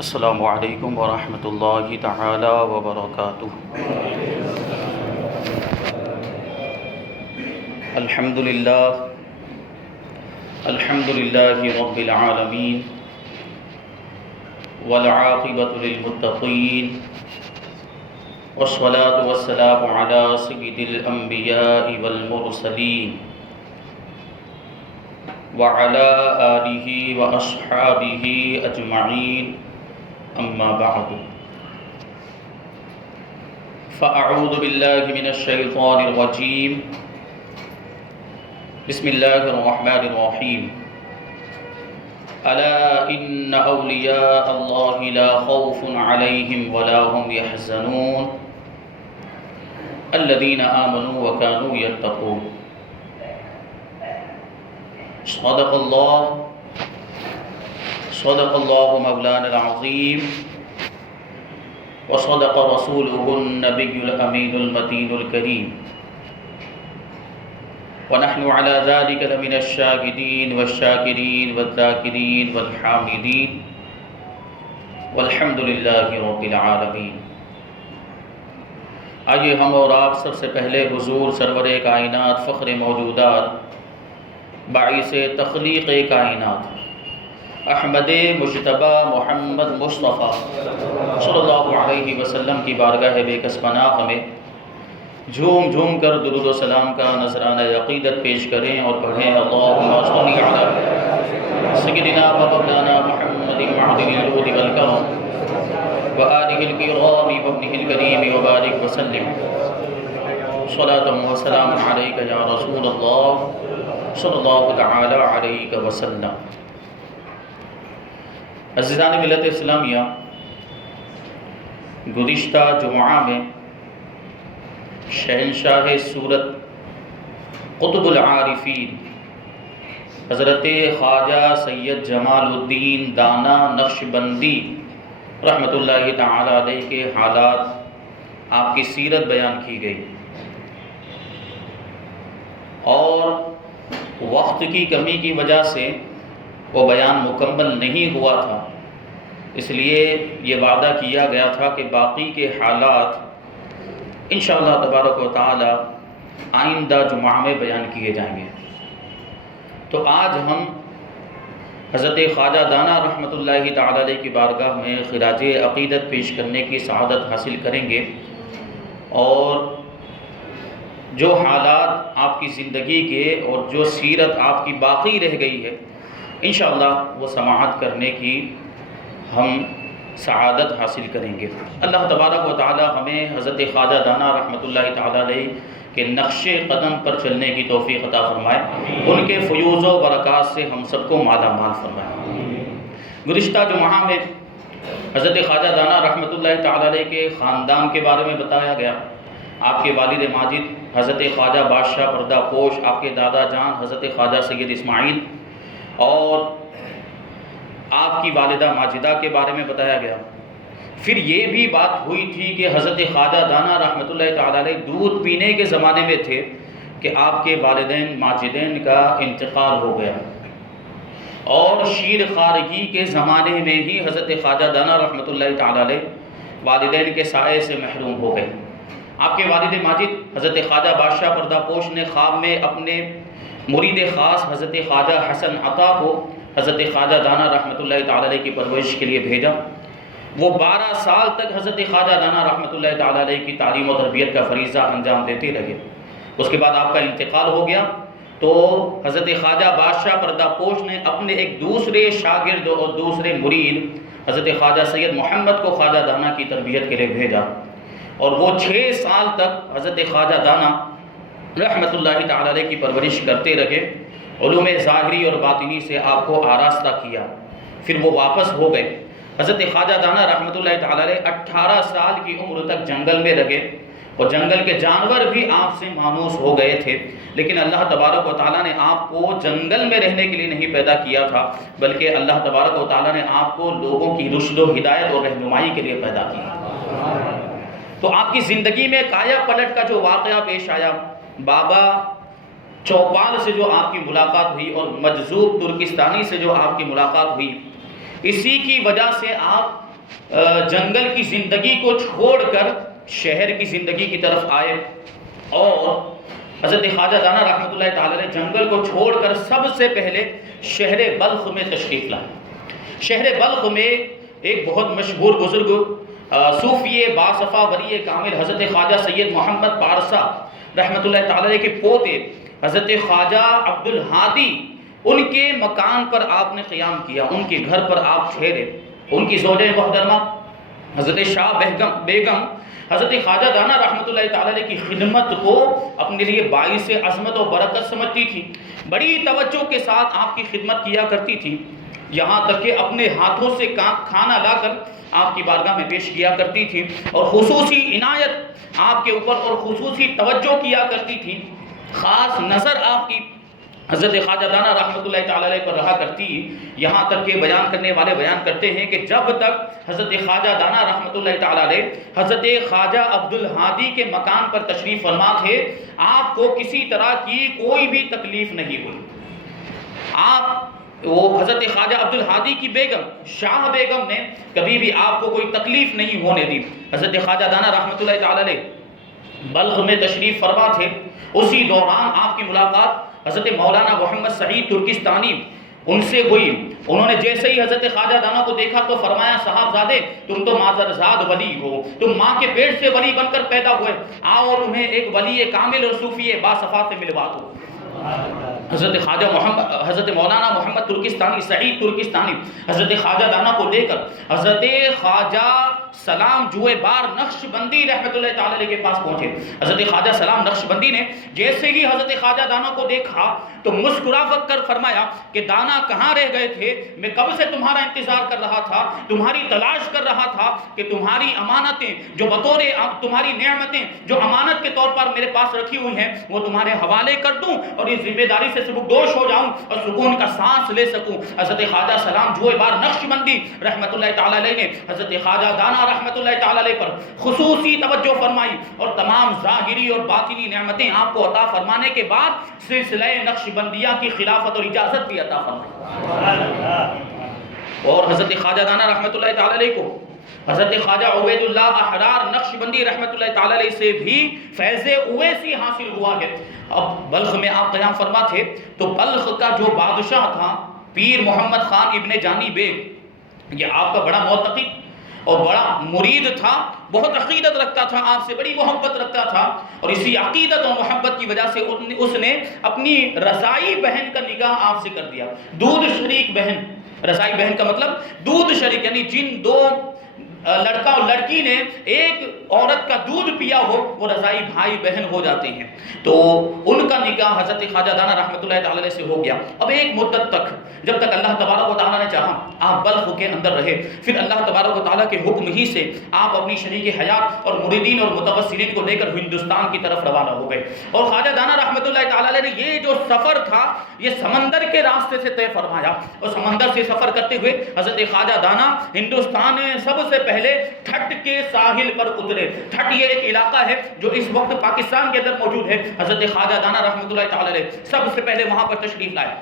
السلام علیکم ورحمۃ اللہ تعالی وبرکاتہ۔ الحمد للہ رب العالمین والعاقبۃ للمتقین والصلاة والسلام علی سید الانبیاء والمرسلین وعلى آلہ واصحابہ اجمعین، اما بعد فاعوذ باللہ من الشیطان الرجیم، بسم اللہ الرحمن الرحیم۔ الا ان اولیاء اللہ لا خوف علیہم ولا هم يحزنون الذین آمنوا وكانوا يتقون۔ صدق اللہ مولانا العظیم وصدق رسولہ النبی الامین المتین الکریم، ونحن على ذلك لمن الشاهدين والشاكرين والذاكرين والحامدين والحمد لله رب العالمين۔ آئیے ہم اور آپ سب سے پہلے حضور سرور کائنات فخر موجودات باعث تخلیق کائنات احمد مجتبی محمد مصطفیٰ صلی اللہ علیہ وسلم کی بارگاہ بے کس پناہ میں جھوم جھوم کر درود و سلام کا نذرانہ عقیدت پیش کریں اور پڑھیں اللہم صلی علی سیدنا و مولانا محمد معدن الجود والکرم وآلہ الکرام وابنہ الکریم وبارک وسلم صلاۃ و سلام علیک یا رسول اللہ صلی اللہ تعالی علیہ وسلم۔ عزیزان ملت اسلامیہ، گزشتہ جمعہ میں شہنشاہ سورت قطب العارفین حضرت خواجہ سید جمال الدین دانا نقشبندی رحمۃ اللہ تعالی علیہ کے حالات، آپ کی سیرت بیان کی گئی، اور وقت کی کمی کی وجہ سے وہ بیان مکمل نہیں ہوا تھا، اس لیے یہ وعدہ کیا گیا تھا کہ باقی کے حالات انشاءاللہ تبارک و تعالی آئندہ جمعہ میں بیان کیے جائیں گے۔ تو آج ہم حضرت خواجہ دانا رحمۃ اللہ تعالی علیہ کی بارگاہ میں خراج عقیدت پیش کرنے کی سعادت حاصل کریں گے، اور جو حالات آپ کی زندگی کے اور جو سیرت آپ کی باقی رہ گئی ہے انشاءاللہ وہ سماعت کرنے کی ہم سعادت حاصل کریں گے۔ اللہ تبارک و تعالی ہمیں حضرت خواجہ دانا رحمۃ اللہ تعالی علیہ کے نقش قدم پر چلنے کی توفیق عطا فرمائے، ان کے فیوز و برکات سے ہم سب کو مالا مال فرمائے۔ گزشتہ جمعہ میں حضرت خواجہ دانا رحمۃ اللہ تعالی علیہ کے خاندان کے بارے میں بتایا گیا۔ آپ کے والد ماجد حضرت خواجہ بادشاہ پردہ پوش، آپ کے دادا جان حضرت خواجہ سید اسماعیل، اور آپ کی والدہ ماجدہ کے بارے میں بتایا گیا۔ پھر یہ بھی بات ہوئی تھی کہ حضرت خواجہ دانا رحمۃ اللہ تعالی علیہ دودھ پینے کے زمانے میں تھے کہ آپ کے والدین ماجدین کا انتقال ہو گیا، اور شیر خارگی کے زمانے میں ہی حضرت خواجہ دانا رحمۃ اللہ تعالی علیہ والدین کے سائے سے محروم ہو گئے۔ آپ کے والد ماجد حضرت خواجہ بادشاہ پردہ پوش نے خواب میں اپنے مرید خاص حضرت خواجہ حسن عطا کو حضرت خواجہ دانا رحمۃ اللہ تعالی علیہ کی پرورش کے لیے بھیجا۔ وہ 12 سال تک حضرت خواجہ دانا رحمۃ اللہ تعالی علیہ کی تعلیم و تربیت کا فریضہ انجام دیتے رہے۔ اس کے بعد آپ کا انتقال ہو گیا، تو حضرت خواجہ بادشاہ پردہ پوش نے اپنے ایک دوسرے شاگرد اور دوسرے مرید حضرت خواجہ سید محمد کو خواجہ دانا کی تربیت کے لیے بھیجا، اور وہ 6 سال تک حضرت خواجہ دانا رحمۃ اللہ تعالی علیہ کی پرورش کرتے رہے، علوم ظاہری اور باطنی سے آپ کو آراستہ کیا۔ پھر وہ واپس ہو گئے۔ حضرت خواجہ دانا رحمۃ اللہ تعالی علیہ 18 سال کی عمر تک جنگل میں رہے، اور جنگل کے جانور بھی آپ سے مانوس ہو گئے تھے، لیکن اللہ تبارک و تعالیٰ نے آپ کو جنگل میں رہنے کے لیے نہیں پیدا کیا تھا، بلکہ اللہ تبارک و تعالیٰ نے آپ کو لوگوں کی رشد و ہدایت اور رہنمائی کے لیے پیدا کیا۔ تو آپ کی زندگی میں کایا پلٹ کا جو واقعہ پیش آیا، بابا چوپال سے جو آپ کی ملاقات ہوئی اور مجذوب ترکستانی سے جو آپ کی ملاقات ہوئی، اسی کی وجہ سے آپ جنگل کی زندگی کو چھوڑ کر شہر کی زندگی کی طرف آئے، اور حضرت خواجہ دانا رحمۃ اللہ تعالی نے جنگل کو چھوڑ کر سب سے پہلے شہر بلخ میں تشریف لائے۔ شہر بلخ میں ایک بہت مشہور بزرگ صوفی باصفا ولی کامل حضرت خواجہ سید محمد پارسا رحمۃ اللہ تعالی کے پوتے حضرت خواجہ عبد الہادی، ان کے مکان پر آپ نے قیام کیا، ان کے گھر پر آپ ٹھہرے۔ ان کی زوجہ محترمہ حضرت شاہ بیگم حضرت خواجہ دانا رحمۃ اللہ تعالی کی خدمت کو اپنے لیے باعث عظمت و برکت سمجھتی تھی، بڑی توجہ کے ساتھ آپ کی خدمت کیا کرتی تھی، یہاں تک کہ اپنے ہاتھوں سے کھانا لا کر آپ کی بارگاہ میں پیش کیا کرتی تھی، اور خصوصی عنایت آپ کے اوپر اور خصوصی توجہ کیا کرتی تھی، خاص نظر آپ کی حضرت خواجہ دانا رحمۃ اللہ تعالی علیہ پر رہا کرتی، یہاں تک کہ بیان کرنے والے بیان کرتے ہیں کہ جب تک حضرت خواجہ دانا رحمۃ اللہ تعالی علیہ حضرت خواجہ عبد الہادی کے مکان پر تشریف فرما تھے، آپ کو کسی طرح کی کوئی بھی تکلیف نہیں ہوئی۔ وہ حضرت خواجہ عبد الہادی کی بیگم شاہ بیگم نے کبھی بھی آپ کو کوئی تکلیف نہیں ہونے دی۔ حضرت خواجہ دانا رحمۃ اللہ تعالی علیہ بلخ میں تشریف فرما تھے، اسی دوران آپ کی ملاقات حضرت مولانا محمد سعید ترکستانی ان سے ہوئی۔ انہوں نے جیسے ہی حضرت خواجہ دانا کو دیکھا تو فرمایا، صاحبزادے تم تو مادرزاد ولی ہو، تم ماں کے پیٹ سے ولی بن کر پیدا ہوئے، آؤ تمہیں ایک ولی کامل اور صوفی باصفا سے ملوا دو۔ حضرت مولانا محمد ترکستانی سعید ترکستانی حضرت خواجہ دانا کو لے کر حضرت خواجہ سلام جوئے بار نقشبندی رحمۃ اللہ تعالی کے پاس پہنچے۔ حضرت خواجہ سلام نقشبندی نے جیسے ہی حضرت خواجہ دانا کو دیکھا تو مسکرا کر فرمایا کہ دانا کہاں رہ گئے تھے؟ میں کب سے تمہارا انتظار کر رہا تھا، تمہاری تلاش کر رہا تھا کہ تمہاری امانتیں جو بطور تمہاری نعمتیں جو امانت کے طور پر میرے پاس رکھی ہوئی ہیں وہ تمہارے حوالے کر دوں اور اس ذمہ داری سے سبکدوش ہو جاؤں اور سکون کا سانس لے سکوں۔ حضرت خواجہ سلام جوئے بار نقشبندی رحمۃ اللہ تعالی علیہ نے حضرت خواجہ دانا رحمۃ اللہ تعالی علیہ پر خصوصی توجہ فرمائی اور تمام ظاہری اور باطنی نعمتیں آپ کو عطا فرمانے کے بعد سلسلہ نقشبندیہ کی خلافت اور اجازت بھی عطا فرمائی۔ اور حضرت خواجہ دانا رحمۃ اللہ تعالی علیہ کو حضرت خواجہ عبید اللہ احرار نقشبندی رحمۃ اللہ تعالی علیہ سے بھی فیض اویسی حاصل ہوا ہے۔ اب بلخ میں آپ قیام فرما تھے تو بلخ کا جو بادشاہ تھا پیر محمد خان ابن جانی بیگ، یہ آپ کا بڑا معتقد اور بڑا مرید تھا، بہت عقیدت رکھتا تھا، آپ سے بڑی محبت رکھتا تھا، اور اسی عقیدت اور محبت کی وجہ سے اس نے اپنی رضائی بہن کا نکاح آپ سے کر دیا۔ دودھ شریک بہن، رضائی بہن کا مطلب دودھ شریک، یعنی جن دو لڑکا اور لڑکی نے ایک عورت کا دودھ پیا ہو وہ رضائی بھائی بہن ہو جاتے ہیں، تو ان کا نکاح حضرت خواجہ دانا رحمۃ اللہ تعالی علیہ سے ہو گیا۔ اب ایک مدت تک جب تک اللہ تبارک و تعالیٰ نے چاہا آپ بلخ کے اندر رہے، پھر اللہ تبارک و تعالیٰ کے حکم ہی سے آپ اپنی شریک حیات اور مریدین اور متوسلین کو لے کر ہندوستان کی طرف روانہ ہو گئے۔ اور خواجہ دانا رحمۃ اللہ تعالی علیہ نے یہ جو سفر تھا یہ سمندر کے راستے سے طے فرمایا، اور سمندر سے سفر کرتے ہوئے حضرت خواجہ دانا ہندوستان میں سب سے پہلے ٹھٹ کے ساحل پر اترے۔ ٹھٹ یہ ایک علاقہ ہے جو اس وقت پاکستان کے اندر موجود ہے۔ حضرت خواجہ دانا رحمۃ اللہ تعالی علیہ سب سے پہلے وہاں پر تشریف لائے،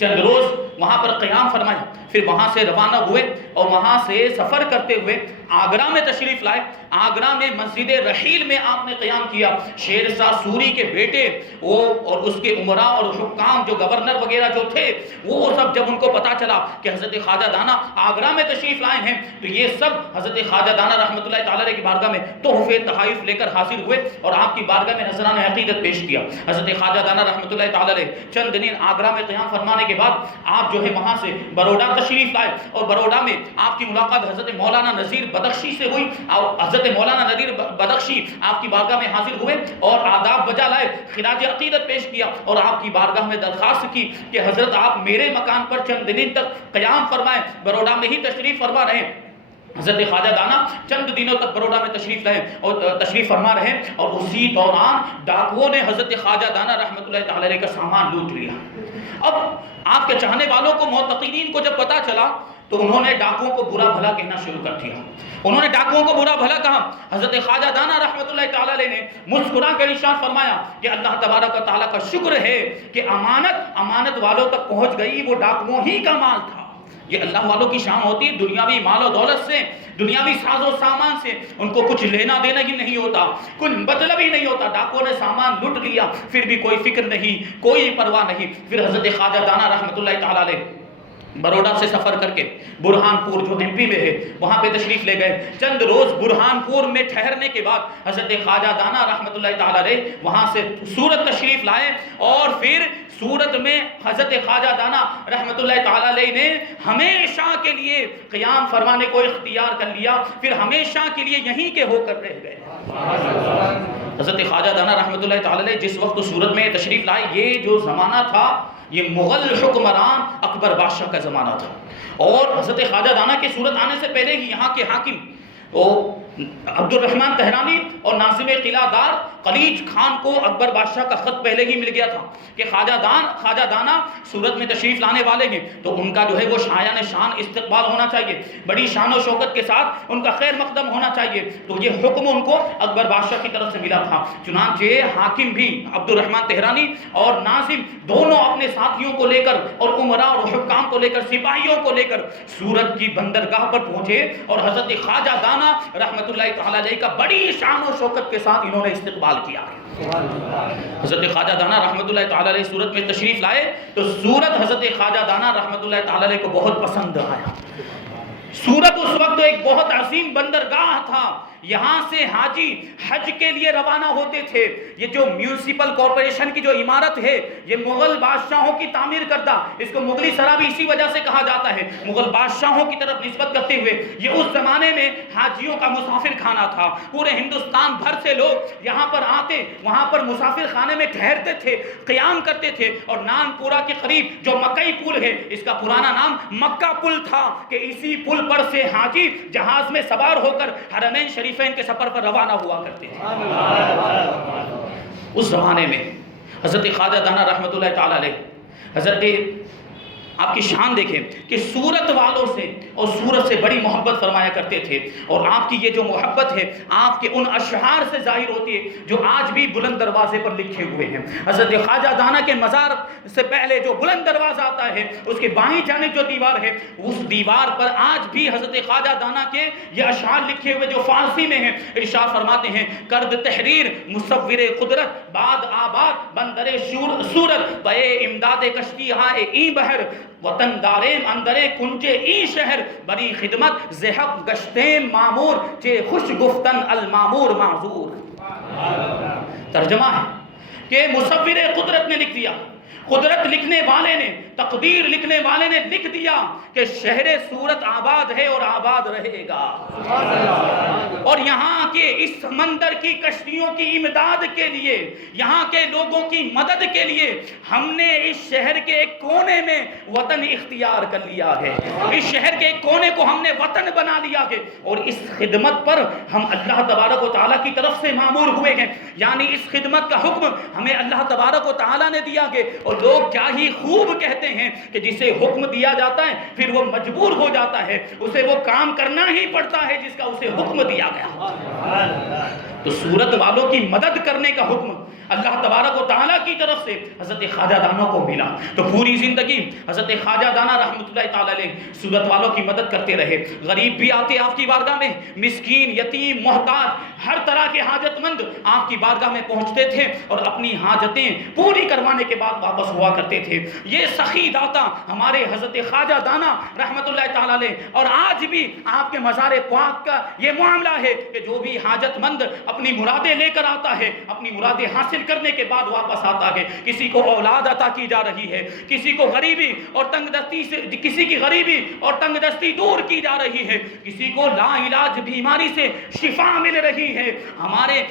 چند روز وہاں پر قیام فرمایا، پھر وہاں سے روانہ ہوئے اور وہاں سے سفر کرتے ہوئے آگرہ میں تشریف لائے۔ آگرہ میں مسجد رحیل میں آپ نے قیام کیا۔ شیر شاہ سوری کے بیٹے وہ اور اس کے عمراء اور حکام جو گورنر وغیرہ جو تھے وہ سب جب ان کو پتا چلا کہ حضرت خواجہ دانا آگرہ میں تشریف لائے ہیں تو یہ سب حضرت خواجہ دانا رحمۃ اللہ تعالی علیہ کی بارگاہ میں تحفے تحائف لے کر حاصل ہوئے اور آپ کی بارگاہ میں نذرانہ عقیدت پیش کیا۔ حضرت خواجہ دانا رحمۃ اللہ تعالی علیہ چند دن آگرہ میں قیام فرمانے کے بعد آپ جو ہے وہاں سے بروڈا تشریف لائے، اور بروڈا میں آپ کی ملاقات حضرت مولانا نذیر بدخشی سے ہوئی، اور حضرت مولانا نذیر بدخشی آپ کی بارگاہ میں حاضر ہوئے اور آداب بجا لائے، خراج عقیدت پیش کیا اور آپ کی بارگاہ میں درخواست کی کہ حضرت آپ میرے مکان پر چند دن تک قیام فرمائیں، بروڈا میں ہی تشریف فرما رہے۔ حضرت خواجہ دانا چند دنوں تک بروڈا میں تشریف فرما رہے، اور اسی دوران ڈاکوؤں نے حضرت خواجہ دانا رحمۃ اللہ تعالی علیہ کا سامان لوٹ لیا۔ اب آپ کے چاہنے والوں کو معتقدین کو جب پتا چلا تو انہوں نے ڈاکوؤں کو برا بھلا کہنا شروع کر دیا۔ انہوں نے ڈاکوؤں کو برا بھلا کہا۔ حضرت خواجہ دانا رحمۃ اللہ تعالی علیہ نے مسکرا کر ارشاد فرمایا کہ اللہ تبارک و تعالیٰ کا شکر ہے کہ امانت والوں تک پہنچ گئی، وہ ڈاکوؤں ہی کا مال تھا۔ یہ اللہ والوں کی شان ہوتی ہے. دنیاوی مال و دولت سے، دنیاوی ساز و سامان سے ان کو کچھ لینا دینا ہی نہیں ہوتا، کچھ مطلب ہی نہیں ہوتا. ڈاکو نے سامان لوٹ لیا پھر بھی کوئی فکر نہیں، کوئی پرواہ نہیں. پھر حضرت خواجہ دانا رحمۃ اللہ تعالیٰ علیہ بروڈا سے سفر کر کے برہان پور جو ایم پی میں ہے وہاں پہ تشریف لے گئے. چند روز برہان پور میں ٹھہرنے کے بعد حضرت خواجہ دانا رحمۃ اللہ تعالیٰ علیہ وہاں سے سورت تشریف لائے، اور پھر سورت میں حضرت خواجہ دانا رحمۃ اللہ تعالیٰ علیہ نے ہمیشہ کے لیے قیام فرمانے کو اختیار کر لیا، پھر ہمیشہ کے لیے یہیں کے ہو کر رہ گئے. حضرت خواجہ دانا رحمۃ اللہ تعالیٰ علیہ جس وقت سورت میں تشریف لائے، یہ جو زمانہ تھا یہ مغل حکمران اکبر بادشاہ کا زمانہ تھا، اور حضرت خواجہ دانا کے سورت آنے سے پہلے ہی یہاں کے حاکم عبد الرحمن تہرانی اور ناظم قلعہ دار قلیج خان کو اکبر بادشاہ کا خط پہلے ہی مل گیا تھا کہ خواجہ دانا سورت میں تشریف لانے والے ہیں، تو ان کا جو ہے وہ شایان شان استقبال ہونا چاہیے، بڑی شان و شوکت کے ساتھ ان کا خیر مقدم ہونا چاہیے. تو یہ حکم ان کو اکبر بادشاہ کی طرف سے ملا تھا. چنانچہ حاکم بھی عبد الرحمن تہرانی اور ناظم دونوں اپنے ساتھیوں کو لے کر اور عمراء اور حکام کو لے کر، سپاہیوں کو لے کر سورت کی بندرگاہ پر پہنچے، اور حضرت خواجہ دانا رحمت اللہ تعالیٰ علیہ کا بڑی شان و شوکت کے ساتھ انہوں نے استقبال کیا. حضرت خواجہ دانا رحمت اللہ تعالیٰ علیہ سورت میں تشریف لائے تو سورت حضرت خواجہ دانا رحمت اللہ تعالیٰ علیہ کو بہت پسند آیا. سورت اس وقت ایک بہت عظیم بندرگاہ تھا، یہاں سے حاجی حج کے لیے روانہ ہوتے تھے. یہ جو میونسپل کارپوریشن کی جو عمارت ہے یہ مغل بادشاہوں کی تعمیر کردہ، اس کو مغلی سرا بھی اسی وجہ سے کہا جاتا ہے، مغل بادشاہوں کی طرف نسبت کرتے ہوئے. یہ اس زمانے میں حاجیوں کا مسافر خانہ تھا. پورے ہندوستان بھر سے لوگ یہاں پر آتے، وہاں پر مسافر خانے میں ٹھہرتے تھے، قیام کرتے تھے. اور نان پورا کے قریب جو مکئی پل ہے، اس کا پرانا نام مکہ پل تھا، کہ اسی پل پر سے حاجی جہاز میں سوار ہو کر حرمین شریفین کے سفر پر روانہ ہوا کرتے تھے. اس زمانے میں حضرت خواجہ دانا رحمت اللہ تعالیٰ علیہ، حضرت آپ کی شان دیکھیں کہ سورت والوں سے اور سورت سے بڑی محبت فرمایا کرتے تھے، اور آپ کی یہ جو محبت ہے آپ کے ان اشعار سے ظاہر ہوتی ہے جو آج بھی بلند دروازے پر لکھے ہوئے ہیں. حضرت خواجہ دانا کے مزار سے پہلے جو بلند دروازہ آتا ہے اس کے بائیں جانب جو دیوار ہے، اس دیوار پر آج بھی حضرت خواجہ دانا کے یہ اشعار لکھے ہوئے جو فارسی میں ہیں. ارشاد فرماتے ہیں، کرد تحریر مصور قدرت بعد آباد بندر صورت بے امداد کشتی ہائے ای بحر وطن داریم اندرے کنچے ای شہر بری خدمت زحق گشتیم معمور چے خوش گفتن المامور معذور. ترجمہ ہے کہ مصور قدرت نے لکھ دیا، قدرت لکھنے والے نے، تقدیر لکھنے والے نے لکھ دیا کہ شہر صورت آباد ہے اور آباد رہے گا، اور یہاں کے اس سمندر کی کشتیوں کی امداد کے لیے، یہاں کے لوگوں کی مدد کے لیے ہم نے اس شہر کے ایک کونے میں وطن اختیار کر لیا ہے. اس شہر کے ایک کونے کو ہم نے وطن بنا لیا ہے، اور اس خدمت پر ہم اللہ تبارک و تعالیٰ کی طرف سے مامور ہوئے ہیں. یعنی اس خدمت کا حکم ہمیں اللہ تبارک و تعالیٰ نے دیا ہے. اور لوگ کیا ہی خوب کہتے ہیں کہ جسے حکم دیا جاتا ہے پھر وہ مجبور ہو جاتا ہے، اسے وہ کام کرنا ہی پڑتا ہے جس کا اسے حکم دیا گیا. تو سورت والوں کی مدد کرنے کا حکم اللہ تبارک و تعالیٰ کی طرف سے حضرت خواجہ دانا کو ملا. تو پوری زندگی حضرت خواجہ دانا رحمۃ اللہ تعالیٰ علیہ سورت والوں کی مدد کرتے رہے. غریب بھی آتے آپ کی بارگاہ میں، مسکین، یتیم، محتاج، ہر طرح کے حاجت مند آپ کی بارگاہ میں پہنچتے تھے اور اپنی حاجتیں پوری کروانے کے بعد واپس ہوا کرتے تھے. یہ سخی داتا ہمارے حضرت خواجہ دانا رحمۃ اللہ تعالیٰ علیہ. اور آج بھی آپ کے مزار پاک کا یہ معاملہ ہے کہ جو بھی حاجت مند اپنی مرادیں لے کر آتا ہے، اپنی مرادیں حاصل کرنے کے بعد واپس آتا ہے. کسی کو اولاد عطا کی جا رہی ہے، کسی کو غریبی اور تنگ دستی سے، کسی کی غریبی اور تنگ دستی دور کی جا رہی ہے، کسی کو لا علاج بیماری سے شفا مل رہی ہے. ہمارے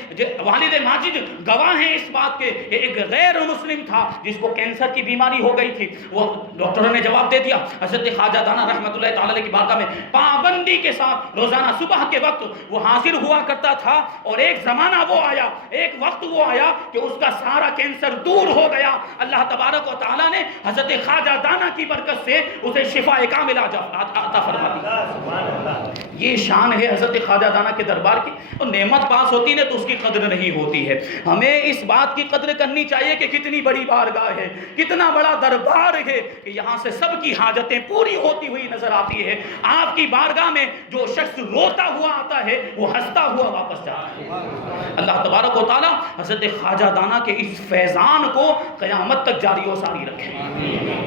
والد ماجد گواہ ہیں اس بات کے. ایک غیر مسلم تھا جس کو کینسر کی بیماری ہو گئی تھی، وہ ڈاکٹروں نے جواب دے دیا حضرت خواجہ دانا رحمۃ اللہ تعالی علیہ کی بارگاہ میں پابندی کے ساتھ روزانہ صبح کے وقت وہ حاضر ہوا کرتا تھا. اور ایک زمانہ وہ آیا، ایک وقت وہ آیا کہ اس کا سارا کینسر دور ہو گیا. اللہ تبارک و تعالیٰ نے حضرت خواجہ دانا کی برکت سے اسے شفا کاملہ عطا فرما دی. یہ شان ہے حضرت خواجہ دانا کے دربار کی. اور نعمت پاس ہوتی ہے تو اس کی قدر نہیں ہوتی ہے. ہمیں اس بات کی قدر کرنی چاہیے کہ کتنی بڑی بارگاہ ہے, کتنا بڑا دربار ہے کہ یہاں سے سب کی حاجتیں پوری ہوتی ہوئی نظر آتی ہے. آپ کی بارگاہ میں جو شخص روتا ہوا آتا ہے وہ ہنستا ہوا واپس جاتا ہے. اللہ تبارک و تعالی حضرت خواجہ دانا کے اس فیضان کو قیامت تک جاری و ساری رکھے.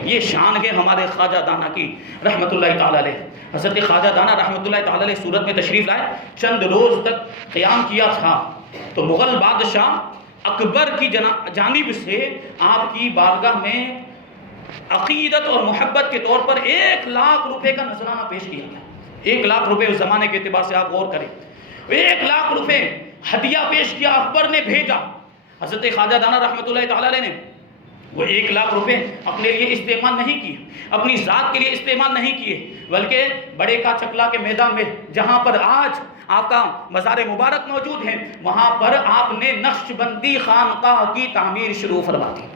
یہ شان ہے ہمارے خواجہ دانا کی رحمت اللہ تعالی علیہ. حضرت خواجہ دانا رحمت اللہ تعالی علیہ صورت میں تشریف لائے, چند روز تک قیام کیا تھا تو مغل بادشاہ اکبر کی جانب سے آپ کی بارگاہ میں عقیدت اور محبت کے طور پر 1,00,000 روپے کا نذرانہ پیش کیا گیا. 1,00,000 روپے اس زمانے کے اعتبار سے آپ غور کریں, 1,00,000 روپے ہدیہ پیش کیا, اکبر نے بھیجا. حضرت خواجہ دانا رحمت اللہ تعالی علیہ نے وہ 1,00,000 روپے اپنے لیے استعمال نہیں کیے, اپنی ذات کے لیے استعمال نہیں کیے, بلکہ بڑے کا چکلا کے میدان میں جہاں پر آج آپ کا مزار مبارک موجود ہے وہاں پر آپ نے نقش بندی خانقاہ کی تعمیر شروع فرما دی.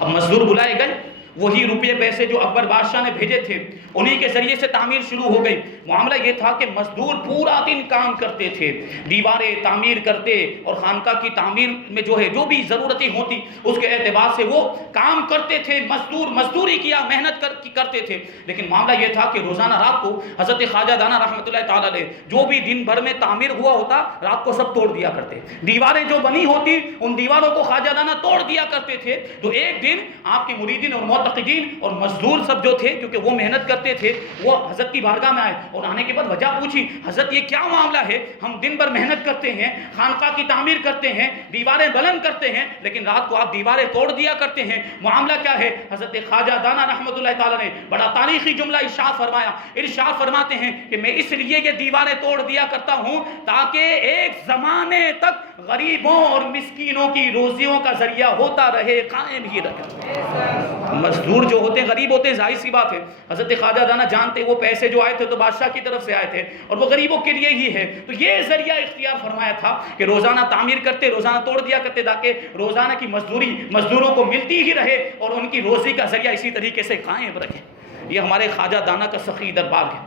اب مزدور بلائے گئے, وہی روپے پیسے جو اکبر بادشاہ نے بھیجے تھے انہی کے ذریعے سے تعمیر شروع ہو گئی. معاملہ یہ تھا کہ مزدور پورا دن کام کرتے تھے, دیواریں تعمیر کرتے اور خانقاہ کی تعمیر میں جو ہے جو بھی ضرورتیں ہوتی اس کے اعتبار سے وہ کام کرتے تھے. مزدوری کیا, محنت کرتے تھے. لیکن معاملہ یہ تھا کہ روزانہ رات کو حضرت خواجہ دانا رحمت اللہ تعالی علیہ جو بھی دن بھر میں تعمیر ہوا ہوتا رات کو سب توڑ دیا کرتے. دیواریں جو بنی ہوتی ان دیواروں کو خواجہ دانا توڑ دیا کرتے تھے. تو ایک دن آپ کے مریدین اور معتقدین اور مزدور سب جو تھے کیونکہ وہ محنت کرتے تھے وہ حضرت کی بارگاہ میں آئے اور آنے کے بعد وجہ پوچھی, حضرت یہ کیا معاملہ ہے, ہم دن بھر محنت کرتے ہیں, خانقاہ کی تعمیر کرتے ہیں, دیواریں بلند کرتے ہیں, لیکن رات کو آپ دیواریں توڑ دیا کرتے ہیں, معاملہ کیا ہے؟ حضرت خواجہ دانا رحمت اللہ تعالی نے بڑا تاریخی جملہ ارشاد فرمایا. ارشاد فرماتے ہیں کہ میں اس لیے یہ دیواریں توڑ دیا کرتا ہوں تاکہ ایک زمانے تک غریبوں اور مسکینوں کی روزیوں کا ذریعہ ہوتا رہے, قائم ہی رہے. مزدور جو ہوتے ہیں غریب ہوتے ہیں, ظاہر سی بات ہے. حضرت خواجہ دانا جانتے وہ پیسے جو آئے تھے تو بادشاہ کی طرف سے آئے تھے اور وہ غریبوں کے لیے ہی ہے. تو یہ ذریعہ اختیار فرمایا تھا کہ روزانہ تعمیر کرتے, روزانہ توڑ دیا کرتے تاکہ روزانہ کی مزدوری مزدوروں کو ملتی ہی رہے اور ان کی روزی کا ذریعہ اسی طریقے سے قائم رہے. یہ ہمارے خواجہ دانا کا سخی دربار ہے.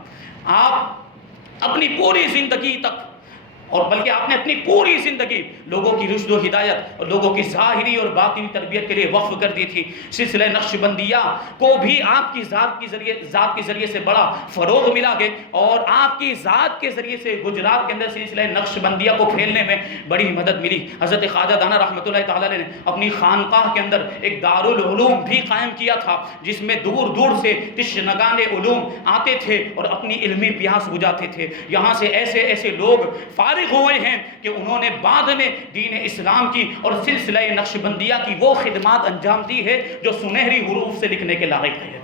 آپ اپنی پوری زندگی تک اور بلکہ آپ نے اپنی پوری زندگی لوگوں کی رشد و ہدایت اور لوگوں کی ظاہری اور باطنی تربیت کے لیے وقف کر دی تھی. سلسلہ نقشبندیہ کو بھی آپ کی ذات کے ذریعے سے بڑا فروغ ملا گیا اور آپ کی ذات کے ذریعے سے گجرات کے اندر سلسلہ نقشبندیہ کو پھیلنے میں بڑی مدد ملی. حضرت خواجہ دانا رحمت اللہ تعالی نے اپنی خانقاہ کے اندر ایک دارالعلوم بھی قائم کیا تھا جس میں دور دور سے تشنگان علوم آتے تھے اور اپنی علمی پیاس بجھاتے تھے. یہاں سے ایسے ایسے لوگ فارغ ہوئے ہیں کہ انہوں نے بعد میں دین اسلام کی اور سلسلہ نقشبندیہ کی وہ خدمات انجام دی ہے جو سنہری حروف سے لکھنے کے لائق ہے.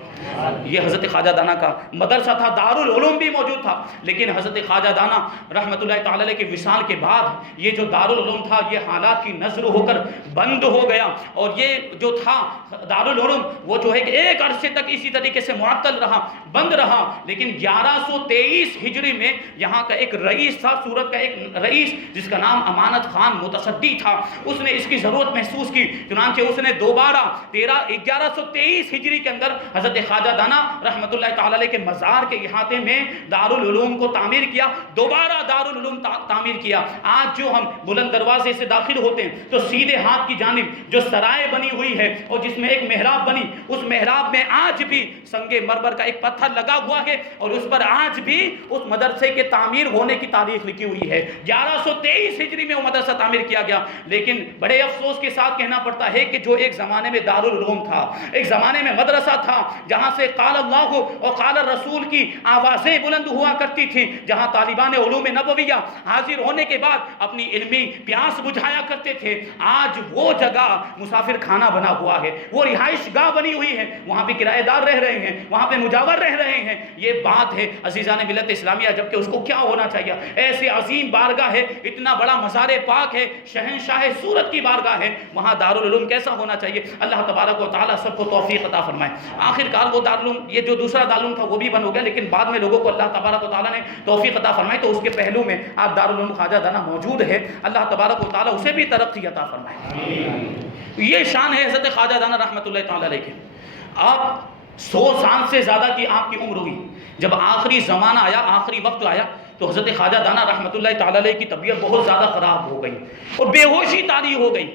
یہ حضرت خواجہ دانا کا مدرسہ تھا, دارالعلوم بھی موجود تھا. لیکن حضرت خواجہ دانا رحمت اللہ تعالی علیہ کے وصال کے بعد یہ جو دارالعلوم تھا یہ حالات کی نظر ہو کر بند ہو گیا اور یہ جو تھا دارالعلوم وہ جو ہے کہ ایک عرصے تک اسی طریقے سے معطل رہا, بند رہا. لیکن 1123 ہجری میں یہاں کا ایک رئیس تھا, سورت کا ایک رئیس جس کا نام امانت خان متصدی تھا, اس نے اس کی ضرورت محسوس کی. چنانچہ اس نے دوبارہ 1123 ہجری کے اندر حضرت خواجہ دانا رحمت اللہ تعالی علیہ کے مزار کے احاطے میں دارالعلوم کو تعمیر کیا, دوبارہ دارالعلوم تعمیر کیا. آج جو ہم بلند دروازے سے داخل ہوتے ہیں تو سیدھے ہاتھ کی جانب جو سرائے بنی ہوئی ہے اور جس میں ایک محراب بنی, اس محراب میں آج بھی سنگ مرمر کا ایک پتھر لگا ہوا ہے اور اس پر آج بھی اس مدرسے کے تعمیر ہونے کی تاریخ لکھی ہوئی ہے. 1123 ہجری میں وہ مدرسہ تعمیر کیا گیا. لیکن بڑے افسوس کے ساتھ کہنا پڑتا ہے کہ جو ایک زمانے میں دارالعلوم تھا, ایک زمانے میں مدرسہ تھا جہاں سے قال اللہ اور قال الرسول کی آوازیں بلند ہوا کرتی تھیں, جہاں طالبان علوم نبویہ حاضر ہونے کے بعد اپنی علمی پیاس بجھایا کرتے تھے, آج وہ جگہ مسافر خانہ بنا ہوا ہے, وہ رہائش گاہ بنی ہوئی ہے, وہاں پہ کرایہ دار رہ رہے ہیں, وہاں پہ مجاور رہ رہے ہیں. یہ بات ہے عزیزان ملت اسلامیہ, جبکہ اس کو کیا ہونا چاہیے. ایسے عظیم بارگاہ ہے, اتنا بڑا مزار پاک ہے, شہنشاہ سورت کی بارگاہ ہے, وہاں دارالعلوم کیسا ہونا چاہیے. اللہ تبارک و تعالی سب کو توفیق عطا فرمائے. آخر کار وہ دارالعلوم, یہ جو دوسرا دارالعلوم تھا وہ بھی بن ہو گیا, لیکن بعد میں لوگوں کو اللہ تبارک و تعالی نے توفیق عطا فرمائی تو اس کے پہلو میں آج دارالعلوم خواجہ دانا موجود ہے. اللہ تبارک و تعالی اسے بھی ترقی عطا فرمائے. یہ شان ہے حضرت خواجہ دانا رحمت اللہ تعالی علیہ کے. آپ 100 سال سے زیادہ کی آپ کی عمر ہوئی. جب آخری زمانہ آیا, آخری وقت آیا تو حضرت خواجہ دانا رحمۃ اللہ تعالی علیہ کی طبیعت بہت زیادہ خراب ہو گئی اور بے ہوشی طاری ہو گئی.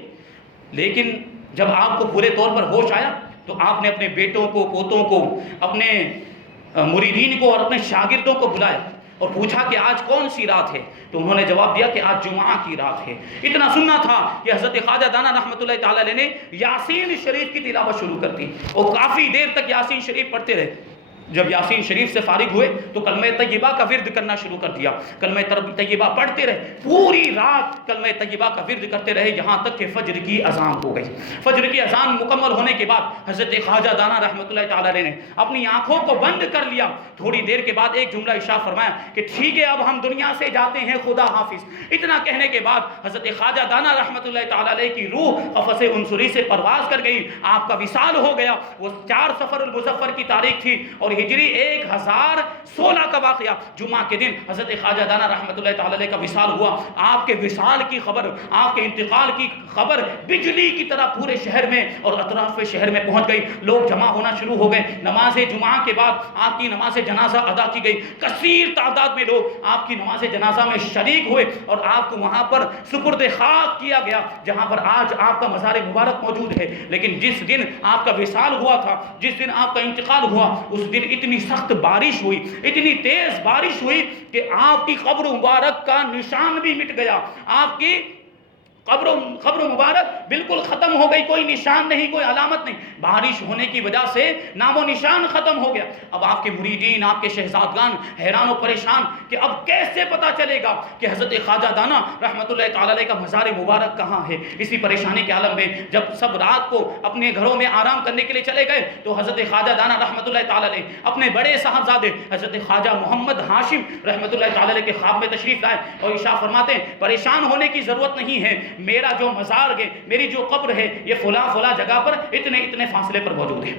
لیکن جب آپ کو پورے طور پر ہوش آیا تو آپ نے اپنے بیٹوں کو، پوتوں کو، اپنے مریدین کو اور اپنے شاگردوں کو بلایا اور پوچھا کہ آج کون سی رات ہے؟ تو انہوں نے جواب دیا کہ آج جمعہ کی رات ہے. اتنا سننا تھا کہ حضرت خواجہ دانا رحمۃ اللہ تعالی علیہ نے یاسین شریف کی تلاوت شروع کر دی اور کافی دیر تک یاسین شریف پڑھتے رہے. جب یاسین شریف سے فارغ ہوئے تو کلمہ طیبہ کا ورد کرنا شروع کر دیا. کلمہ طیبہ پڑھتے رہے، پوری رات کلمہ طیبہ کا ورد کرتے رہے یہاں تک کہ فجر کی اذان ہو گئی. فجر کی اذان مکمل ہونے کے بعد حضرت خواجہ دانا رحمۃ اللہ تعالی علیہ نے اپنی آنکھوں کو بند کر لیا. تھوڑی دیر کے بعد ایک جملہ ارشاد فرمایا کہ ٹھیک ہے اب ہم دنیا سے جاتے ہیں، خدا حافظ. اتنا کہنے کے بعد حضرت خواجہ دانا رحمۃ اللہ تعالی علیہ کی روح قفس عنصری سے پرواز کر گئی. آپ کا وصال ہو گیا. وہ 4 صفر المظفر کی تاریخ تھی اور ہجری 1016 کا واقعہ جمعہ کے دن حضرت خواجہ دانا رحمۃ اللہ تعالی علیہ کا وصال ہوا. آپ کے وصال کی خبر، آپ کے انتقال کی خبر بجلی کی طرح پورے شہر میں اور اطراف شہر میں پہنچ گئی. لوگ جمع ہونا شروع ہو گئے. نماز جمعہ کے بعد آپ کی نماز جنازہ ادا کی گئی. کثیر تعداد میں لوگ آپ کی نماز جنازہ میں شریک ہوئے اور آپ کو وہاں پر سپرد خاک کیا گیا جہاں پر آج آپ کا مزار مبارک موجود ہے. لیکن جس دن آپ کا وصال ہوا تھا، جس دن آپ کا انتقال ہوا، اس دن اتنی سخت بارش ہوئی، اتنی تیز بارش ہوئی کہ آپ کی قبر مبارک کا نشان بھی مٹ گیا. آپ کی قبر مبارک بالکل ختم ہو گئی، کوئی نشان نہیں، کوئی علامت نہیں. بارش ہونے کی وجہ سے نام و نشان ختم ہو گیا. اب آپ کے مریدین، آپ کے شہزادگان حیران و پریشان کہ اب کیسے پتا چلے گا کہ حضرت خواجہ دانا رحمۃ اللہ تعالی علیہ کا مزار مبارک کہاں ہے. اسی پریشانی کے عالم میں جب سب رات کو اپنے گھروں میں آرام کرنے کے لیے چلے گئے تو حضرت خواجہ دانا رحمۃ اللہ تعالی علیہ اپنے بڑے صاحبزادے حضرت خواجہ محمد ہاشم رحمۃ اللہ تعالی علیہ کے خواب میں تشریف لائے اور ارشاد فرماتے ہیں پریشان ہونے کی ضرورت نہیں ہے، میرا جو مزار ہے، میری جو قبر ہے، یہ فلاں فلاں جگہ پر اتنے فاصلے پر موجود ہے.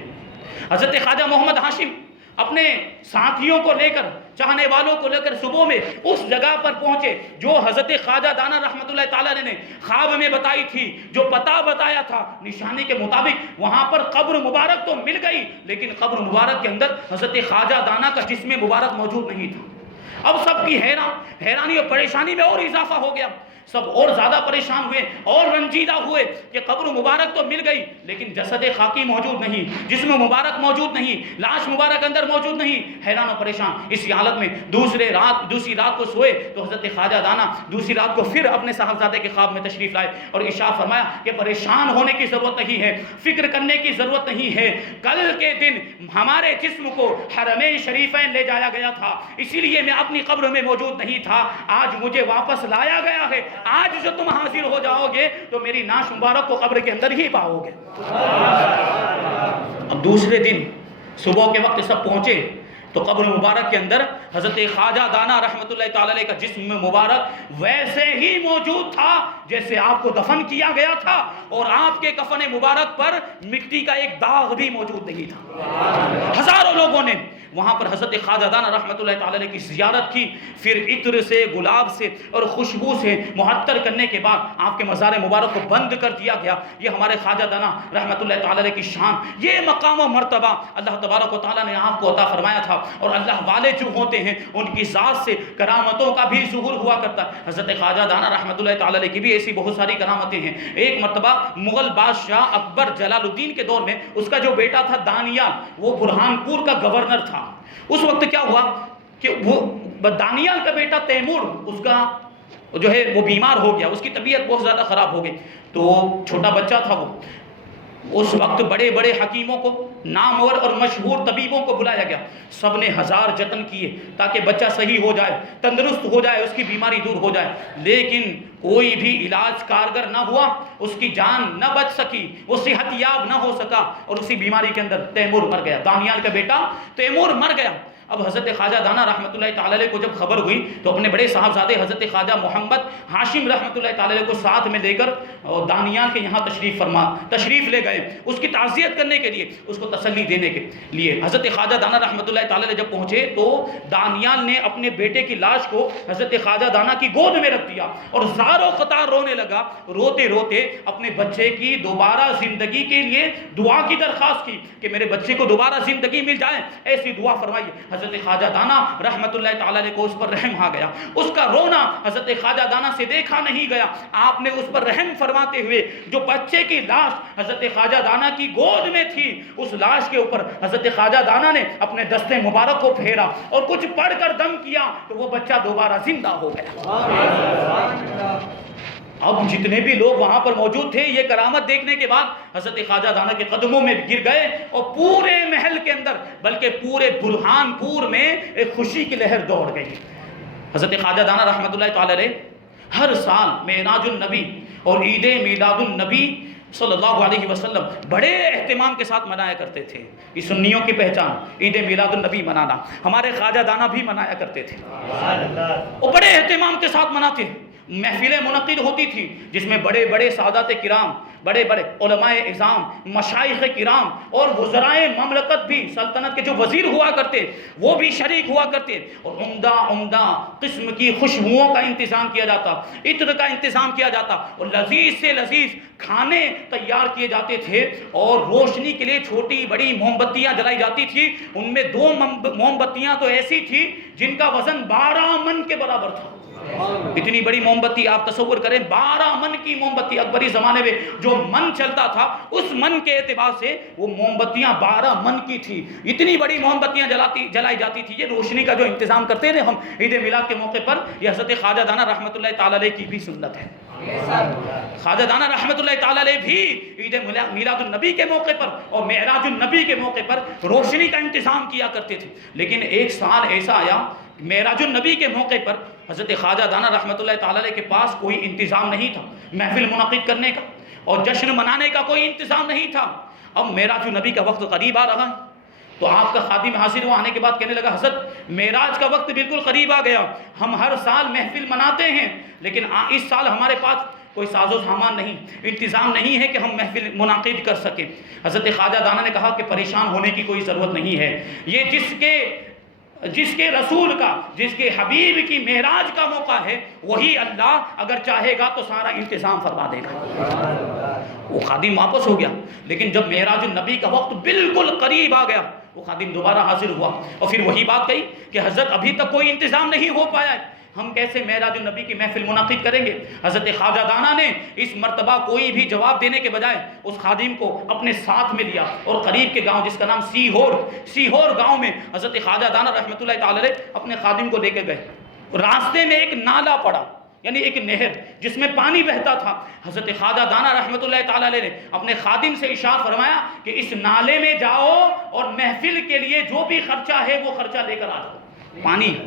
حضرت خواجہ محمد ہاشم اپنے ساتھیوں کو لے کر، چاہنے والوں کو لے کر صبح میں اس جگہ پر پہنچے جو حضرت خواجہ دانا رحمۃ اللہ تعالی علیہ نے خواب میں بتائی تھی، جو پتہ بتایا تھا. نشانی کے مطابق وہاں پر قبر مبارک تو مل گئی لیکن قبر مبارک کے اندر حضرت خواجہ دانا کا جسم مبارک موجود نہیں تھا. اب سب کی حیرانی اور پریشانی میں اور اضافہ ہو گیا. سب اور زیادہ پریشان ہوئے اور رنجیدہ ہوئے کہ قبر مبارک تو مل گئی لیکن جسد خاکی موجود نہیں، جسم مبارک موجود نہیں، لاش مبارک اندر موجود نہیں. حیران و پریشان اسی حالت میں دوسری رات کو سوئے تو حضرت خواجہ دانا دوسری رات کو پھر اپنے صاحبزادے کے خواب میں تشریف لائے اور ارشاد فرمایا کہ پریشان ہونے کی ضرورت نہیں ہے، فکر کرنے کی ضرورت نہیں ہے. کل کے دن ہمارے جسم کو حرمین شریفین لے جایا گیا تھا، اسی لیے میں اپنی قبر میں موجود نہیں تھا. آج مجھے واپس لایا گیا ہے. آج جو تم حاضر ہو جاؤ گے تو میری ناش مبارک کو قبر کے اندر ہی پاؤ گے. اب دوسرے دن صبح کے وقت سب پہنچے تو قبر مبارک کے اندر حضرت خواجہ دانا رحمۃ اللہ تعالی علیہ کا جسم مبارک ویسے ہی موجود تھا جیسے آپ کو دفن کیا گیا تھا اور آپ کے کفن مبارک پر مٹی کا ایک داغ بھی موجود نہیں تھا. ہزاروں لوگوں نے وہاں پر حضرت خواجہ دانا رحمۃ اللہ تعالی علیہ کی زیارت کی. پھر عطر سے، گلاب سے اور خوشبو سے معطر کرنے کے بعد آپ کے مزار مبارک کو بند کر دیا گیا. یہ ہمارے خواجہ دانا رحمۃ اللہ تعالی علیہ کی شان، یہ مقام و مرتبہ اللہ تبارک و تعالیٰ نے آپ کو عطا فرمایا تھا. اور اللہ والے جو ہوتے ہیں ان کی ذات سے کرامتوں کا بھی ظہور ہوا کرتا ہے. حضرت خواجہ دانا رحمۃ اللہ تعالی علیہ کی بھی ایسی بہت ساری کرامتیں ہیں. ایک مرتبہ مغل بادشاہ اکبر جلال الدین کے دور میں اس کا جو بیٹا تھا دانیال، وہ برہان پور کا گورنر تھا. اس وقت کیا ہوا کہ وہ دانیال کا بیٹا تیمور اس کا جو ہے وہ بیمار ہو گیا، اس کی طبیعت بہت زیادہ خراب ہو گئی. تو چھوٹا بچہ تھا وہ. اس وقت بڑے بڑے حکیموں کو، نامور اور مشہور طبیبوں کو بلایا گیا. سب نے ہزار جتن کیے تاکہ بچہ صحیح ہو جائے، تندرست ہو جائے، اس کی بیماری دور ہو جائے. لیکن کوئی بھی علاج کارگر نہ ہوا، اس کی جان نہ بچ سکی، وہ صحت یاب نہ ہو سکا اور اسی بیماری کے اندر تیمور مر گیا. دانیال کا بیٹا تیمور مر گیا. اب حضرت خواجہ دانا رحمۃ اللہ تعالی علیہ کو جب خبر ہوئی تو اپنے بڑے صاحبزادے حضرت خواجہ محمد ہاشم رحمۃ اللہ تعالی علیہ کو ساتھ میں لے کر دانیال کے یہاں تشریف لے گئے، اس کی تعزیت کرنے کے لیے، اس کو تسلی دینے کے لیے. حضرت خواجہ دانا رحمۃ اللہ تعالی علیہ جب پہنچے تو دانیال نے اپنے بیٹے کی لاش کو حضرت خواجہ دانا کی گود میں رکھ دیا اور زار و قطار رونے لگا. روتے روتے اپنے بچے کی دوبارہ زندگی کے لیے دعا کی درخواست کی کہ میرے بچے کو دوبارہ زندگی مل جائے، ایسی دعا فرمائیے. حضرت خواجہ دانا رحمت اللہ تعالی علیہ کو اس پر رحم آ گیا. اس کا رونا حضرت خواجہ دانا سے دیکھا نہیں گیا. آپ نے اس پر رحم فرماتے ہوئے جو بچے کی لاش حضرت خواجہ دانا کی گود میں تھی اس لاش کے اوپر حضرت خواجہ دانا نے اپنے دست مبارک کو پھیرا اور کچھ پڑھ کر دم کیا تو وہ بچہ دوبارہ زندہ ہو گیا. اب جتنے بھی لوگ وہاں پر موجود تھے یہ کرامت دیکھنے کے بعد حضرت خواجہ دانا کے قدموں میں گر گئے اور پورے محل کے اندر بلکہ پورے برہان پور میں ایک خوشی کی لہر دوڑ گئی. حضرت خواجہ دانا رحمت اللہ تعالی علیہ ہر سال معراج النبی اور عید میلاد النبی صلی اللہ علیہ وسلم بڑے اہتمام کے ساتھ منایا کرتے تھے. یہ سنیوں کی پہچان عید میلاد النبی منانا. ہمارے خواجہ دانا بھی منایا کرتے تھے اور بڑے اہتمام کے ساتھ مناتے. محفلیں منعقد ہوتی تھی جس میں بڑے بڑے سادات کرام بڑے بڑے علماء اعظام مشائخ کرام اور وزرائے مملکت بھی سلطنت کے جو وزیر ہوا کرتے وہ بھی شریک ہوا کرتے اور عمدہ عمدہ قسم کی خوشبوؤں کا انتظام کیا جاتا عطر کا انتظام کیا جاتا اور لذیذ سے لذیذ کھانے تیار کیے جاتے تھے اور روشنی کے لیے چھوٹی بڑی موم بتیاں جلائی جاتی تھی. ان میں 2 موم بتیاں تو ایسی تھی جن کا وزن 12 من کے برابر تھا. اتنی بڑی موم بتی آپ تصور کریں 12 من کی موم بتی. اکبری زمانے میں جو من چلتا تھا اس من کے اعتبار سے وہ موم بتیاں 12 من کی تھی. اتنی بڑی موم بتیاں جلائی جاتی تھی. یہ روشنی کا جو انتظام کرتے ہیں ہم عید میلاد کے موقع پر یہ حضرت خواجہ دانا رحمت اللہ تعالی علیہ کی بھی سنت ہے. خواجہ دانا رحمت اللہ تعالی علیہ بھی عید میلاد النبی کے موقع پر اور معراج النبی کے موقع پر روشنی کا انتظام کیا کرتے تھے. لیکن ایک سال ایسا آیا معراج النبی کے موقع پر حضرت خواجہ دانا رحمت اللہ تعالی علیہ کے پاس کوئی انتظام نہیں تھا محفل منعقد کرنے کا اور جشن منانے کا کوئی انتظام نہیں تھا. اب معراج النبی کا وقت قریب آ رہا ہے تو آپ کا خادم حاضر ہوا آنے کے بعد کہنے لگا حضرت معراج کا وقت بالکل قریب آ گیا. ہم ہر سال محفل مناتے ہیں لیکن اس سال ہمارے پاس کوئی ساز و سامان نہیں انتظام نہیں ہے کہ ہم محفل منعقد کر سکیں. حضرت خواجہ دانا نے کہا کہ پریشان ہونے کی کوئی ضرورت نہیں ہے. یہ جس کے رسول کا جس کے حبیب کی معراج کا موقع ہے وہی اللہ اگر چاہے گا تو سارا انتظام فرما دے گا. وہ خادم واپس ہو گیا لیکن جب معراج النبی کا وقت بالکل قریب آ گیا وہ خادم دوبارہ حاضر ہوا اور پھر وہی بات کہی کہ حضرت ابھی تک کوئی انتظام نہیں ہو پایا ہے ہم کیسے معراج النبی کی محفل منعقد کریں گے. حضرت خواجہ دانا نے اس مرتبہ کوئی بھی جواب دینے کے بجائے اس خادم کو اپنے ساتھ میں لیا اور قریب کے گاؤں جس کا نام سیہور گاؤں میں حضرت خواجہ دانا رحمت اللہ تعالی علیہ اپنے خادم کو لے کے گئے. راستے میں ایک نالا پڑا یعنی ایک نہر جس میں پانی بہتا تھا. حضرت خواجہ دانا رحمت اللہ تعالی علیہ نے اپنے خادم سے ارشاد فرمایا کہ اس نالے میں جاؤ اور محفل کے لیے جو بھی خرچہ ہے وہ خرچہ لے کر آ جاؤ. پانی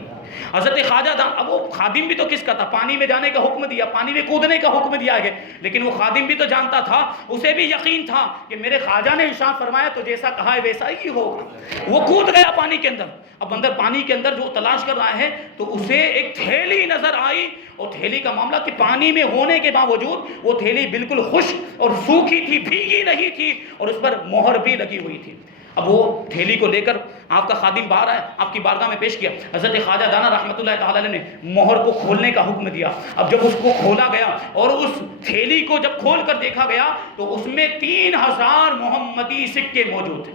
حضرت خواجہ دانا اب وہ خادم بھی تو کس کا تھا پانی میں جانے کا حکم دیا پانی میں کودنے کا حکم دیا ہے لیکن وہ خادم بھی تو جانتا تھا اسے بھی یقین تھا کہ میرے خواجہ نے ارشاد فرمایا تو جیسا کہا ہے ویسا ہی ہوگا. وہ کود گیا پانی کے اندر. اب اندر پانی کے اندر جو تلاش کر رہا ہے تو اسے ایک تھیلی نظر آئی اور تھیلی کا معاملہ کہ پانی میں ہونے کے باوجود وہ تھیلی بالکل خشک اور سوکھی تھی بھیگی نہیں تھی اور اس پر مہر بھی لگی ہوئی تھی. اب وہ تھیلی کو لے کر آپ کا خادم باہر آیا آپ کی بارگاہ میں پیش کیا. حضرت خواجہ دانا رحمت اللہ تعالی علیہ نے مہر کو کھولنے کا حکم دیا. اب جب اس کو کھولا گیا اور اس تھیلی کو جب کھول کر دیکھا گیا تو اس میں 3000 محمدی سکے موجود تھے.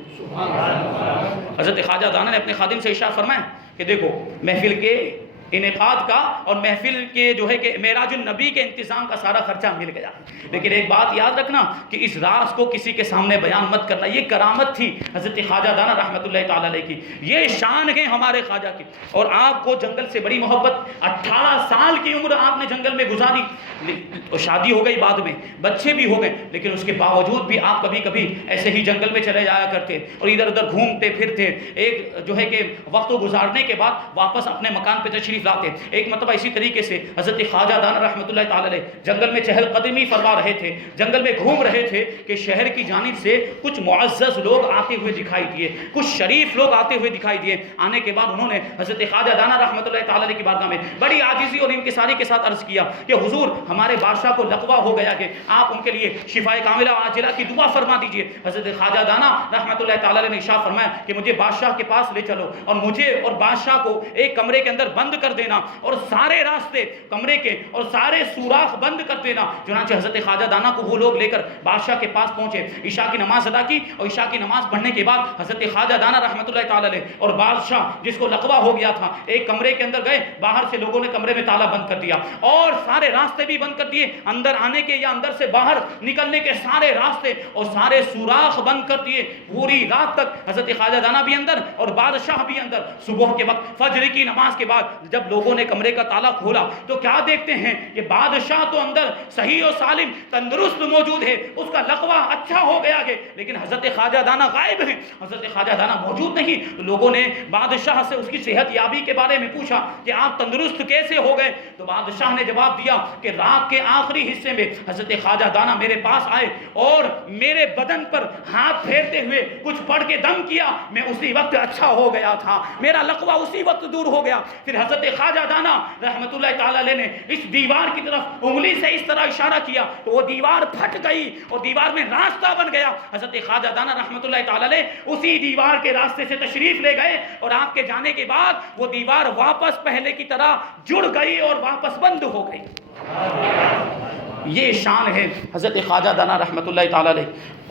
حضرت خواجہ دانا نے اپنے خادم سے ارشاد فرمایا کہ دیکھو محفل کے انعقاد کا اور محفل کے جو ہے کہ معراج النبی کے انتظام کا سارا خرچہ مل گیا لیکن ایک بات یاد رکھنا کہ اس راز کو کسی کے سامنے بیان مت کرنا. یہ کرامت تھی حضرت خواجہ دانا رحمت اللہ تعالی علیہ کی. یہ شان ہے ہمارے خواجہ کی. اور آپ کو جنگل سے بڑی محبت 18 سال کی عمر آپ نے جنگل میں گزاری. شادی ہو گئی بعد میں بچے بھی ہو گئے لیکن اس کے باوجود بھی آپ کبھی کبھی ایسے ہی جنگل میں چلے جایا کرتے اور ادھر ادھر گھومتے پھرتے. ایک جو ہے کہ وقت گزارنے کے بعد واپس اپنے مکان پہ تشریف لاتے. ایک مرتبہ اسی طریقے سے حضرت خواجہ دانا رحمت اللہ تعالی علیہ جنگل میں چہل قدمی فرما رہے تھے جنگل میں گھوم رہے تھے کہ شہر کی جانب سے کچھ معزز لوگ آتے ہوئے دکھائی دیے کچھ شریف لوگ آتے ہوئے دکھائی دیے. آنے کے بعد انہوں نے حضرت خواجہ دانا رحمت اللہ تعالی علیہ کی بارگاہ میں بڑی عاجزی اور انکساری کے ساتھ عرض کیا کہ حضور ہمارے بادشاہ کو لقوہ ہو گیا کہ آپ ان کے لیے شفائے کاملہ عاجلہ کی دعا فرما دیجئے. حضرت خواجہ دانا رحمت اللہ تعالی علیہ نے ارشاد فرمایا کہ مجھے بادشاہ کے پاس لے چلو اور مجھے اور بادشاہ کو ایک کمرے کے اندر بند کر دینا اور سارے راستے کمرے کے اور سارے سوراخ بند کر دینا۔ چنانچہ حضرت خواجہ دانا کو وہ لوگ لے کر بادشاہ کے پاس پہنچے، عشاء کی نماز ادا کی، اور عشاء کی نماز پڑھنے کے بعد حضرت خواجہ دانا رحمۃ اللہ تعالی علیہ اور بادشاہ جس کو لقوہ ہو گیا تھا ایک کمرے کے اندر گئے، باہر سے لوگوں نے کمرے میں تالا بند کر دیا اور سارے راستے بھی بند کر دیے، اندر آنے کے یا اندر سے باہر نکلنے کے سارے راستے اور سارے سوراخ بند کر دیے۔ پوری رات تک حضرت خواجہ دانا بھی اندر اور بادشاہ بھی اندر۔ صبح کے وقت فجر کی نماز کے بعد جب لوگوں نے کمرے کا تالا کھولا تو کیا دیکھتے ہیں کہ بادشاہ تو اندر صحیح و سالم تندرست موجود ہے، اس کا لقوہ اچھا ہو گیا ہے، لیکن حضرت خواجہ دانا غائب ہیں، حضرت خواجہ دانا موجود نہیں۔ لوگوں نے بادشاہ سے اس کی صحت یابی کے بارے میں پوچھا کہ آپ تندرست کیسے ہو گئے؟ تو بادشاہ نے جواب دیا کہ رات کے آخری حصے میں حضرت خواجہ دانا میرے پاس آئے اور میرے بدن پر ہاتھ پھیرتے ہوئے کچھ پڑھ کے دم کیا، میں اسی وقت اچھا ہو گیا تھا، میرا لقوہ اسی وقت دور ہو گیا۔ پھر حضرت خواجہ دانا رحمۃ اللہ تعالی علیہ نے اس دیوار کی طرف انگلی سے اس طرح اشارہ کیا تو وہ دیوار پھٹ گئی اور دیوار میں راستہ بن گیا۔ حضرت خواجہ دانا رحمۃ اللہ تعالی علیہ اسی دیوار کے راستے سے تشریف لے گئے اور آپ کے جانے کے بعد وہ دیوار واپس پہلے کی طرح جڑ گئی اور واپس بند ہو گئی۔ یہ شان ہے حضرت خواجہ دانا رحمۃ اللہ تعالی علیہ۔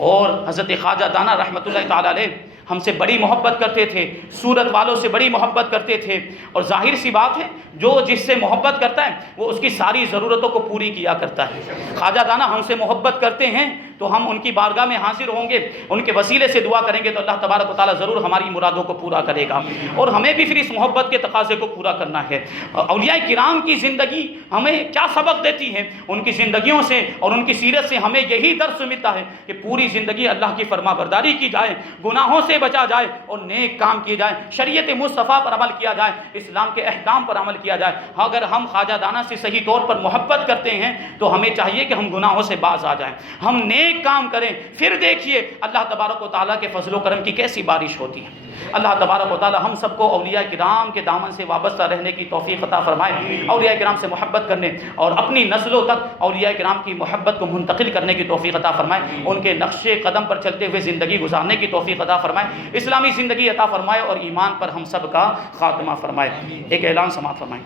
اور حضرت خواجہ دانا رحمۃ اللہ تعالی علیہ ہم سے بڑی محبت کرتے تھے، صورت والوں سے بڑی محبت کرتے تھے، اور ظاہر سی بات ہے جو جس سے محبت کرتا ہے وہ اس کی ساری ضرورتوں کو پوری کیا کرتا ہے۔ خواجہ دانا ہم سے محبت کرتے ہیں تو ہم ان کی بارگاہ میں حاضر ہوں گے، ان کے وسیلے سے دعا کریں گے تو اللہ تبارک و تعالیٰ ضرور ہماری مرادوں کو پورا کرے گا، اور ہمیں بھی پھر اس محبت کے تقاضے کو پورا کرنا ہے۔ اولیاء کرام کی زندگی ہمیں کیا سبق دیتی ہے؟ ان کی زندگیوں سے اور ان کی سیرت سے ہمیں یہی درس ملتا ہے کہ پوری زندگی اللہ کی فرما برداری کی جائے، گناہوں سے بچا جائے اور نیک کام کیے جائے، شریعت مصطفیٰ پر عمل کیا جائے، اسلام کے احکام پر عمل کیا جائے۔ اگر ہم خواجہ دانا سے صحیح طور پر محبت کرتے ہیں تو ہمیں چاہیے کہ ہم گناہوں سے باز آ جائیں، ہم نیک کام کریں، پھر دیکھیے اللہ تبارک و تعالیٰ کے فضل و کرم کی کیسی بارش ہوتی ہے۔ اللہ تبارک و تعالیٰ ہم سب کو اولیاء کرام کے دامن سے وابستہ رہنے کی توفیق عطا فرمائے، اولیاء کرام سے محبت کرنے اور اپنی نسلوں تک اولیاء کرام کی محبت کو منتقل کرنے کی توفیق عطا فرمائے، ان کے نقش قدم پر چلتے ہوئے زندگی گزارنے کی توفیق عطا فرمائے، اسلامی زندگی عطا فرمائے اور ایمان پر ہم سب کا خاتمہ فرمائے۔ ایک اعلان سماعت فرمائیں۔